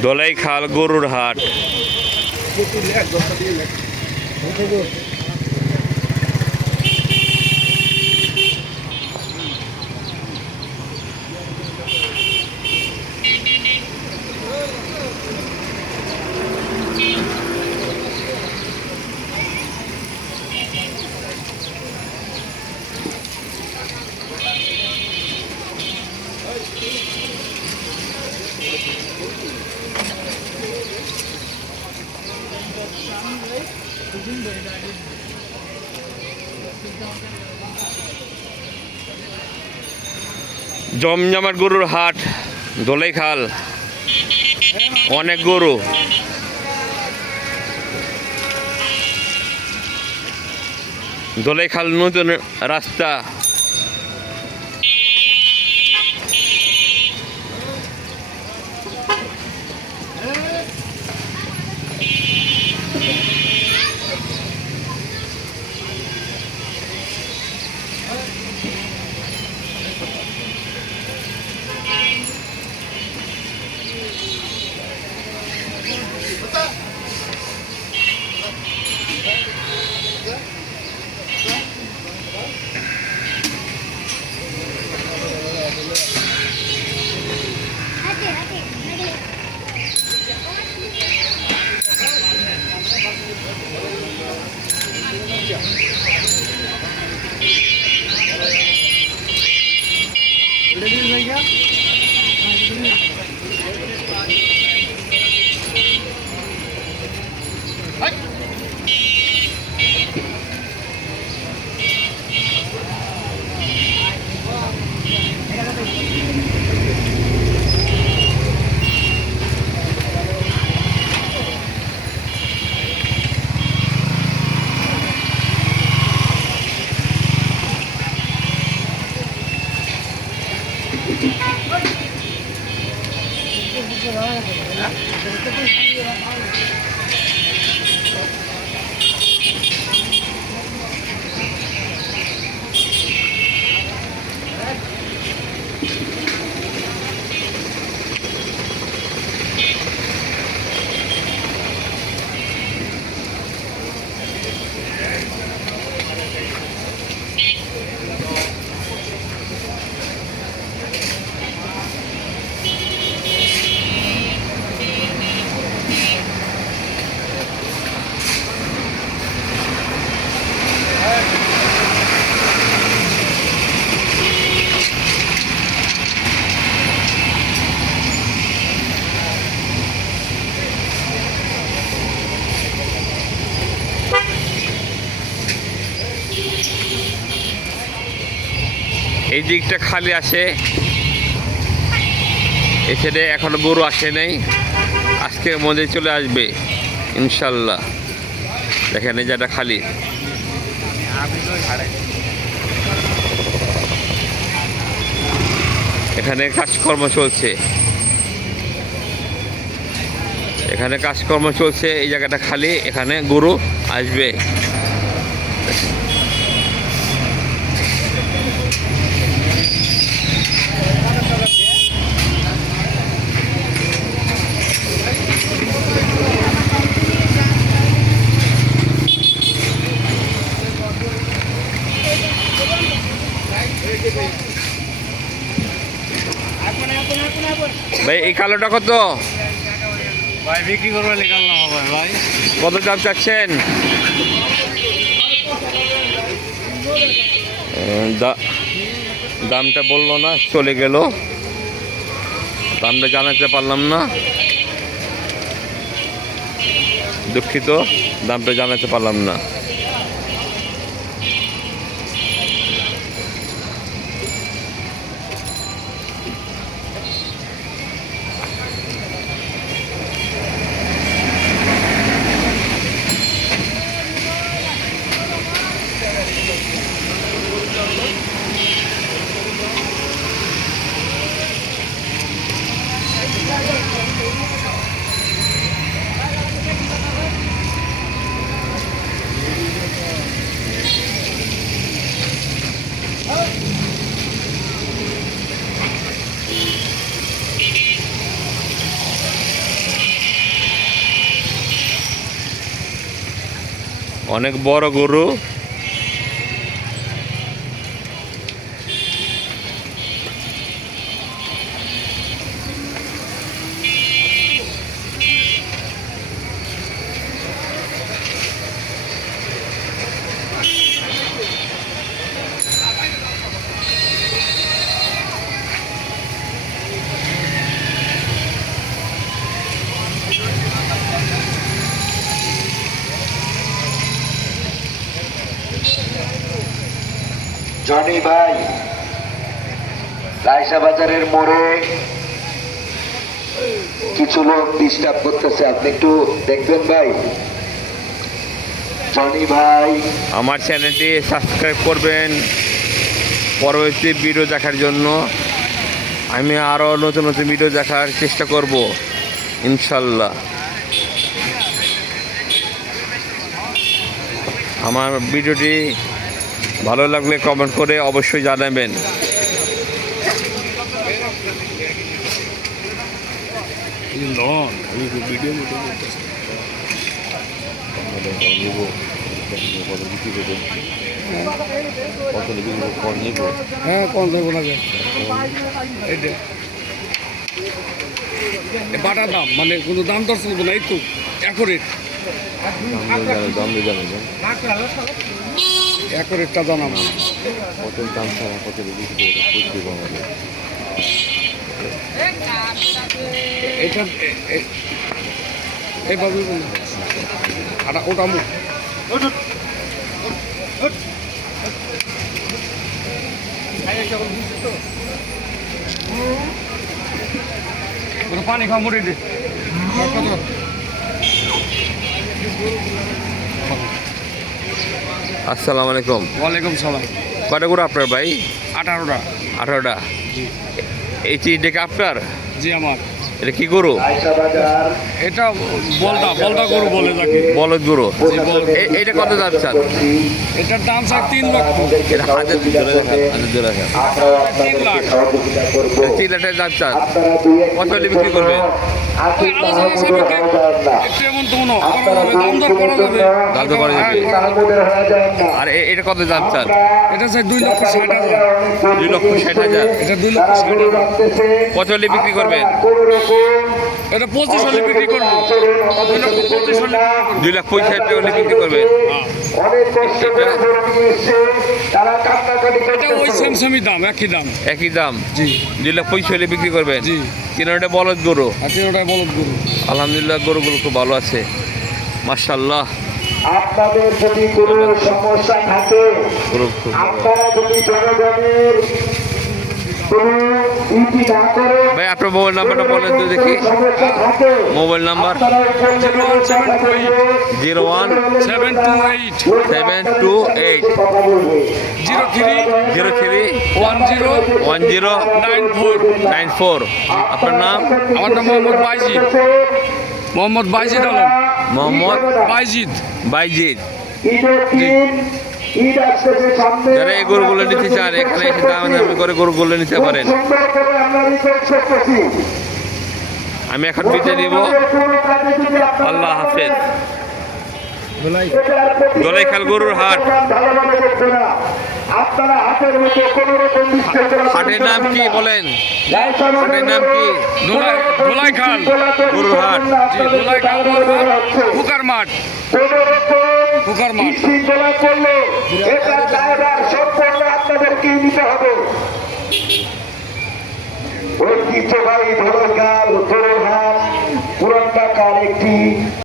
দোলাইখাল গরুর হাট। জমজমাট গরুর হাট দোলাইখাল, অনেক গরু। দোলাইখাল নতুন রাস্তা। এই দিকটা খালি আসে, এখানে এখনো গরু আসে নাই, আজকের মধ্যে চলে আসবে ইনশাল্লাহ। দেখেন এই জায়গাটা খালি। এখানে কাজকর্ম চলছে, এখানে কাজকর্ম চলছে, এই জায়গাটা খালি, এখানে গরু আসবে। ভাই এই কালোটা কত? ভাই বিক্রি করবে লেখাল না হবে ভাই। কত দাম চাচ্ছেন? দামটা বললো না, চলে গেল, দামটা জানাতে পারলাম না, দুঃখিত, দামটা জানাতে পারলাম না। অনেক বড় গরু। জনি ভাই, রায়সা বাজারের মোড়ে কিছু লোক ডিস্টার্ব করতেছে, আপনি একটু দেখবেন ভাই। জনি ভাই, আমার চ্যানেলটি সাবস্ক্রাইব করবেন পরবর্তী ভিডিও দেখার জন্য। আমি আরও নতুন নতুন ভিডিও দেখার চেষ্টা করব ইনশাল্লাহ। আমার ভিডিওটি ভালো লাগলে কমেন্ট করে অবশ্যই জানাবেন। হ্যাঁ, কোন দেবো না বাটার দাম, মানে কোনো দাম দর চলবে না, এই তো অ্যাকোরেট অ্যাকোরেটটা জানাবো। এটা এইভাবে আর ওটা মুখ পানি খাওয়া মরে দে। আসসালামু আলাইকুম। ওয়ালাইকুম সালাম। কয়টা গরু আপনার ভাই? 18টা। 18টা। জি এই চিঠিটা আপনার? জি আমার। এটা কি গরু? রায়সা বাজার এটা বলদা গরু বলে থাকি। বলদ গরু। বলদ। এইটা কত দাম চান? এটার দাম স্যার 3 লক্ষ। এটা হাজার ধরে দেখান, হাজার ধরে দেখান। আমরাও আপনাদেরকে সহযোগিতা করব। 3 লাখ টাকা দাম চান। আপনারা দুই এক কত হলে বিক্রি করবেন? আর্থিক আলোচনা মাহমুদুর সাপেক্ষে হয়ে যান না। একটু এমন তো মনে হয় আপনারা দাম দর করা যাবে। দাম দর করা যাবে। আর্থিক মাহমুদুর হয়ে যান না। আর এটা কত দাম চান? এটা স্যার 2,60,000। 2,60,000। এটা 2,60,000। কত হলে বিক্রি করবেন? এটা 25 হলে বিক্রি করবো। 2,25,000 হলে 2,65,000 হলে বিক্রি করবেন। অনেক কষ্ট করে গরু নিয়ে এসছে, তারা কান্নাকাটি এটা ওই করতেছে। সেমসেমই দাম, একই দাম। একই দাম। জি 2,65,000 হলে বিক্রি করবেন। জি। তিনটা বলদ গরু। আর 3টায় বলদ গরু। আলহামদুলিল্লাহ গরুগুলো খুব ভালো আছে, মাশাআল্লাহ। আপনাদের যদি কোনো সমস্যা থাকে, গরু খুব ভালো। আপনারা যদি জনগণের কোনো ত্রুটি না করে, ভাই আপনার মোবাইল নাম্বারটা বলেন তো দেখি। সমস্যা থাকে, মোবাইল নাম্বার আপনারা এই পণ্যের 01728 01728 কথা বলবে। 03 03 10 94। 94। আপনার নাম? আমার নাম মোহাম্মদ বাইজিদ। মোহাম্মদ বাইজিদ আলম। মোহাম্মদ বাইজিদ। বাইজিদ। ঈদের দিন, ঈদ আসতেছে সামনে। যারা এই গরুগুলো নিতে চান এখানে এসে দামি করে গরুগুলো নিতে পারেন। সুন্দর করে আমরা রিকোয়েস্ট করতেছি। আমি এখন বিদায় দিব। আল্লাহ হাফেজ। দোলাইখাল গরুর হাট। ভালোভাবে দেখবে না, আপনারা হাতের মতো কোনো রকম মিস্টেক করা হাটের নাম কি বলেন? রায়সা হাটের নাম কি? দোলাইখাল গরুর হাট। জি, দোলাইখাল গরুর হাট, হুকার মাঠ। কোনো রকম হুকার মাঠ। বিশৃঙ্খলা করলে এটা দায়ভার সম্পূর্ণ আপনাদেরকেই নিতে হবে। ঐতিহ্যবাহী ধরো গাল, ধরো হাট, পুরান ঢাকার একটি